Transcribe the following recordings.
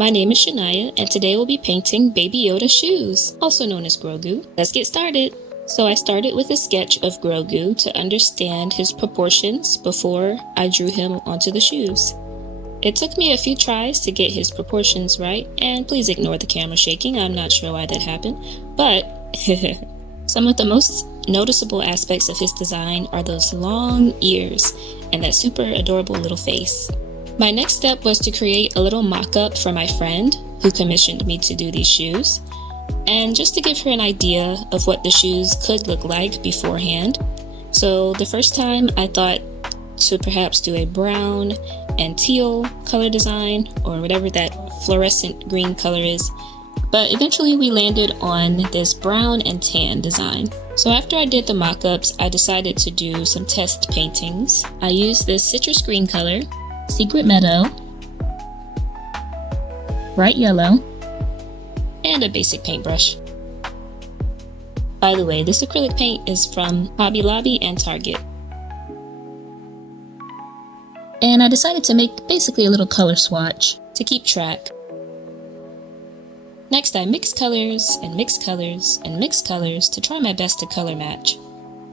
My name is Shania, and today we'll be painting Baby Yoda Shoes, also known as Grogu. Let's get started! So I started with a sketch of Grogu to understand his proportions before I drew him onto the shoes. It took me a few tries to get his proportions right, and please ignore the camera shaking, I'm not sure why that happened, but some of the most noticeable aspects of his design are those long ears and that super adorable little face. My next step was to create a little mock-up for my friend who commissioned me to do these shoes, and just to give her an idea of what the shoes could look like beforehand. So the first time I thought to perhaps do a brown and teal color design, or whatever that fluorescent green color is, but eventually we landed on this brown and tan design. So after I did the mock-ups, I decided to do some test paintings. I used this citrus green color, Secret Meadow, bright yellow, and a basic paintbrush. By the way, this acrylic paint is from Hobby Lobby and Target. And I decided to make basically a little color swatch to keep track. Next, I mixed colors and mixed colors and mixed colors to try my best to color match.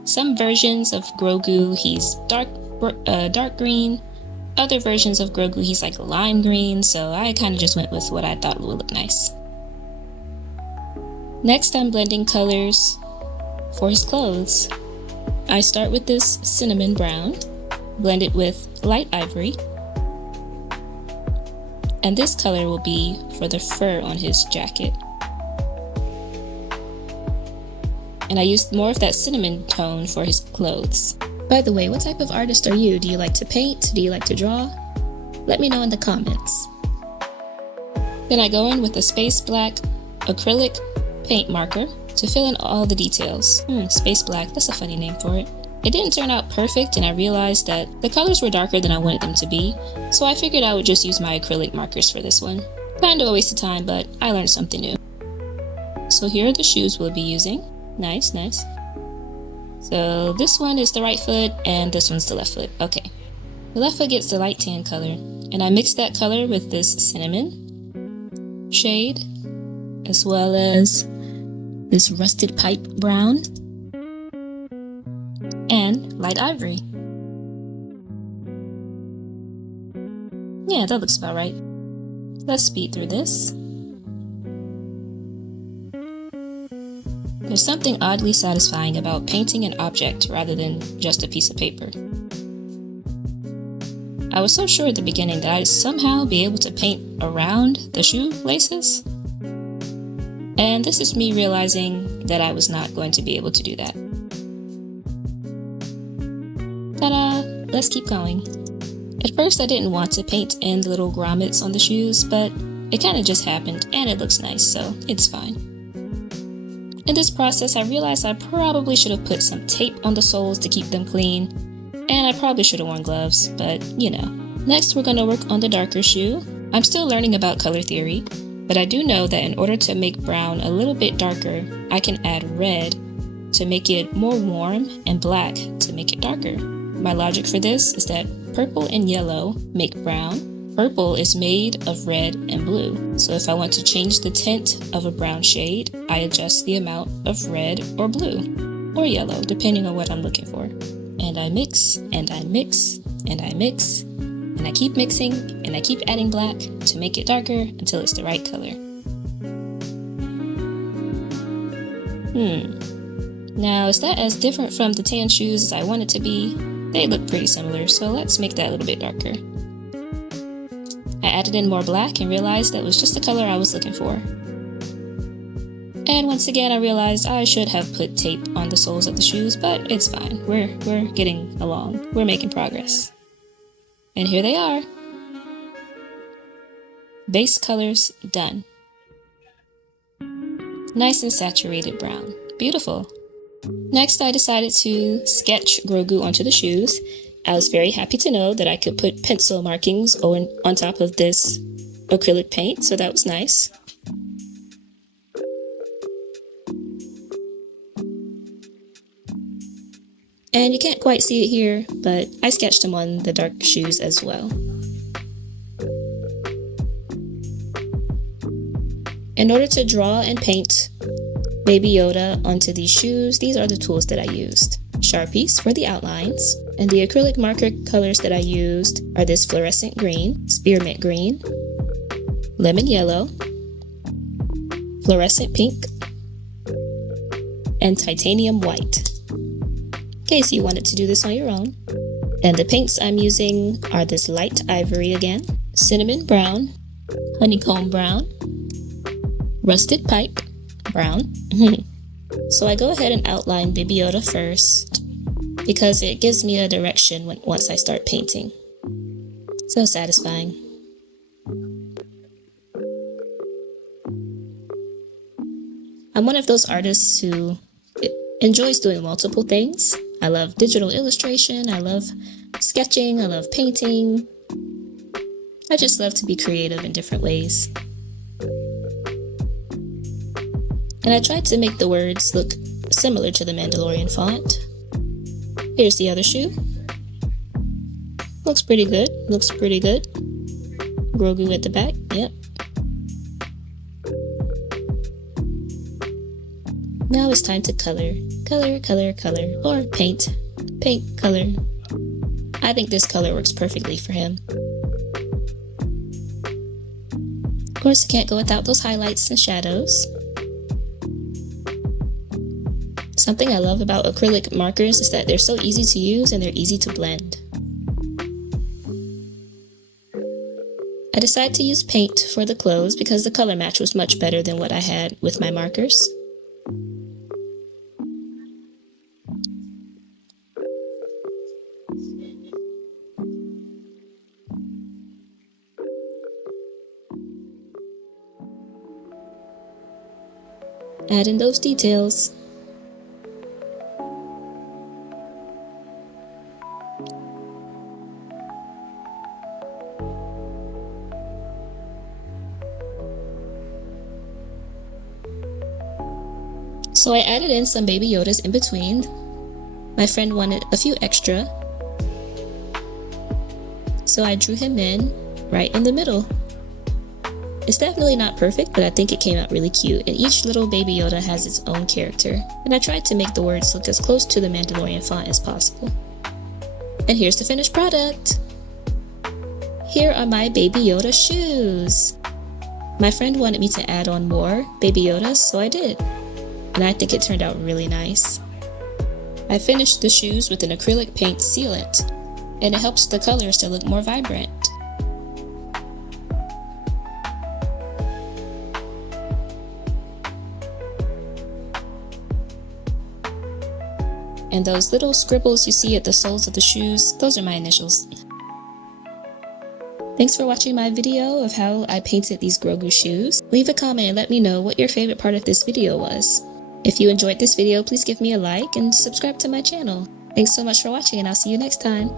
Some versions of Grogu, he's dark green. Other versions of Grogu, he's like lime green, so I kind of just went with what I thought would look nice. Next, I'm blending colors for his clothes. I start with this cinnamon brown, blend it with light ivory, and this color will be for the fur on his jacket. And I used more of that cinnamon tone for his clothes. By the way, what type of artist are you? Do you like to paint? Do you like to draw? Let me know in the comments. Then I go in with a space black acrylic paint marker to fill in all the details. Space black, that's a funny name for it. It didn't turn out perfect, and I realized that the colors were darker than I wanted them to be, so I figured I would just use my acrylic markers for this one. Kind of a waste of time, but I learned something new. So here are the shoes we'll be using. Nice, nice. So this one is the right foot, and this one's the left foot. Okay. The left foot gets the light tan color, and I mixed that color with this cinnamon shade, as well as this rusted pipe brown, and light ivory. Yeah, that looks about right. Let's speed through this. There's something oddly satisfying about painting an object rather than just a piece of paper. I was so sure at the beginning that I'd somehow be able to paint around the shoelaces, and this is me realizing that I was not going to be able to do that. Ta-da! Let's keep going. At first I didn't want to paint in the little grommets on the shoes, but it kind of just happened and it looks nice, so it's fine. In this process, I realized I probably should have put some tape on the soles to keep them clean, and I probably should have worn gloves, but you know. Next, we're going to work on the darker shoe. I'm still learning about color theory, but I do know that in order to make brown a little bit darker, I can add red to make it more warm and black to make it darker. My logic for this is that purple and yellow make brown. Purple is made of red and blue. So if I want to change the tint of a brown shade, I adjust the amount of red or blue, or yellow, depending on what I'm looking for. And I mix, and I mix, and I mix, and I keep mixing, and I keep adding black to make it darker until it's the right color. Now, is that as different from the tan shoes as I want it to be? They look pretty similar, so let's make that a little bit darker. I added in more black and realized that was just the color I was looking for. And once again, I realized I should have put tape on the soles of the shoes, but it's fine. We're getting along. We're making progress. And here they are. Base colors done. Nice and saturated brown. Beautiful. Next, I decided to sketch Grogu onto the shoes. I was very happy to know that I could put pencil markings on top of this acrylic paint, so that was nice. And you can't quite see it here, but I sketched him on the dark shoes as well. In order to draw and paint Baby Yoda onto these shoes, these are the tools that I used. Sharpies for the outlines, and the acrylic marker colors that I used are this fluorescent green, spearmint green, lemon yellow, fluorescent pink, and titanium white, in case you wanted to do this on your own. And the paints I'm using are this light ivory again, cinnamon brown, honeycomb brown, rusted pipe brown. So I go ahead and outline Baby Yoda first because it gives me a direction once I start painting. So satisfying. I'm one of those artists who enjoys doing multiple things. I love digital illustration, I love sketching, I love painting. I just love to be creative in different ways. And I tried to make the words look similar to the Mandalorian font. Here's the other shoe. Looks pretty good, looks pretty good. Grogu at the back, yep. Now it's time to color. Color, color, color, or paint. Paint, color. I think this color works perfectly for him. Of course, I can't go without those highlights and shadows. Something I love about acrylic markers is that they're so easy to use and they're easy to blend. I decided to use paint for the clothes because the color match was much better than what I had with my markers. Add in those details. So I added in some Baby Yodas in between. My friend wanted a few extra, so I drew him in right in the middle. It's definitely not perfect, but I think it came out really cute, and each little Baby Yoda has its own character, and I tried to make the words look as close to the Mandalorian font as possible. And here's the finished product! Here are my Baby Yoda shoes! My friend wanted me to add on more Baby Yodas, so I did, and I think it turned out really nice. I finished the shoes with an acrylic paint sealant, and it helps the colors to look more vibrant. And those little scribbles you see at the soles of the shoes, those are my initials. Thanks for watching my video of how I painted these Grogu shoes. Leave a comment and let me know what your favorite part of this video was. If you enjoyed this video, please give me a like and subscribe to my channel. Thanks so much for watching, and I'll see you next time.